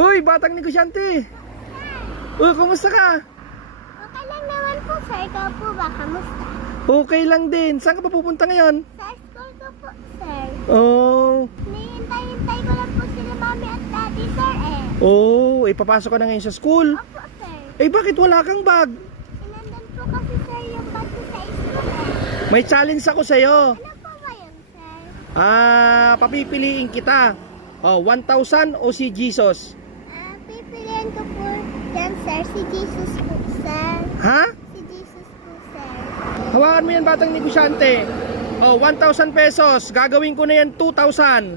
Uy, batang negosyante. Uy, kumusta ka? Okay lang naman po, sir. Ikaw po ba? Kamusta? Okay lang din. Saan ka pa pupunta ngayon? Sa school ko po, sir. Oh. Nihintay-hintay ko lang po sila mami at daddy, sir Oh, papasok ka na ngayon sa school? Opo, sir. Bakit wala kang bag? Nandun po kasi, sir, yung bag ko sa school May challenge ako sa'yo. Ano po ba yun, sir? Papipiliin kita. 1,000 o si Jesus? Pipiliin ko po yan, sir. Si Jesus po, sir. Ha? Si Jesus po, sir. Hawakan mo yan, batang negosyante. 1,000 pesos. Gagawin ko na yan 2,000.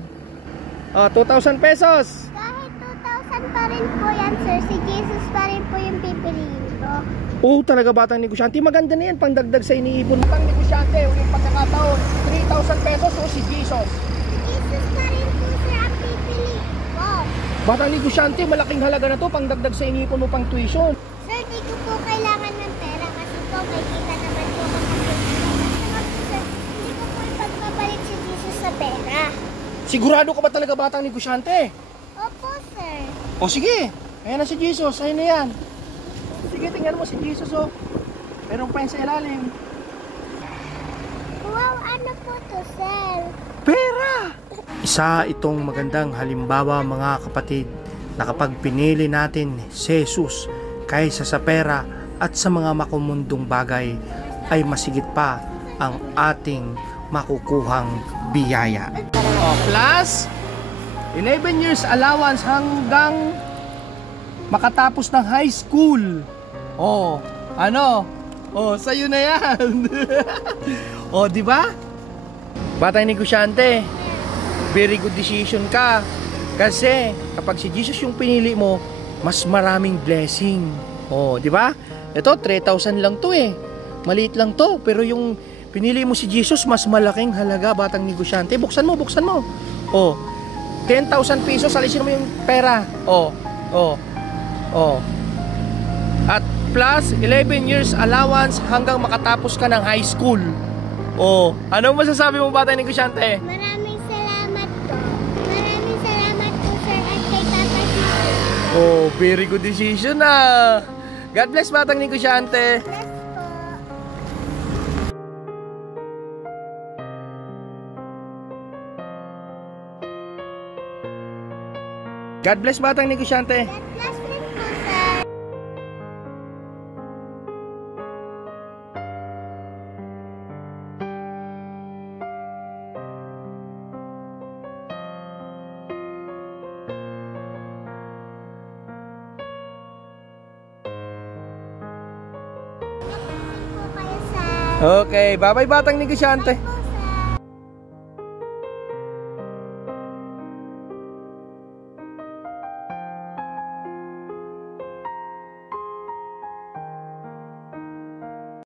2,000 pesos. Kahit 2,000 pa rin po yan, sir. Si Jesus pa rin po yung pipiliin ko. Talaga batang negosyante. Maganda na yan, pangdagdag sa iniipon. Batang negosyante, uling pagkakataon. 3,000 pesos o si Jesus? Si Jesus pa rin po, sir, ang pipiliin ko. Batang negosyante, malaking halaga na to, pangdagdag sa iniipon mo pang tuition. Sir, di ko po kailangan ng pera kasi po may kita naman po ako sa pera. Sir, hindi ko po ipagpabalik si Jesus sa pera. Sigurado ka ba talaga batang negosyante? Opo, sir. Sige, ayan na si Jesus, ayan na yan. Sige, tingnan mo si Jesus Meron pa yan sa ilalim. Wow, ano po to, sir? Pera! Isa itong magandang halimbawa mga kapatid na kapag pinili natin si Jesus kaysa sa pera at sa mga makumundong bagay ay masigit pa ang ating makukuhang biyaya. Plus 11 years allowance hanggang makatapos ng high school. Sa'yo na yan. Di ba? Batang negosyante, very good decision ka. Kasi kapag si Jesus yung pinili mo, mas maraming blessing. Di ba? Ito 3,000 lang to Maliit lang to, pero yung pinili mo si Jesus, mas malaking halaga, batang negosyante. Buksan mo. 10,000 pesos, alisin mo yung pera. At plus 11 years allowance hanggang makatapos ka ng high school. Ano masasabi mo, batang negosyante? Maraming salamat po. Maraming salamat po, sir, at kay Papa Jesus. Very good decision God bless, batang negosyante. Bless po. God bless, batang negosyante. God bless rin po, sir. Okay, bye-bye, batang negosyante.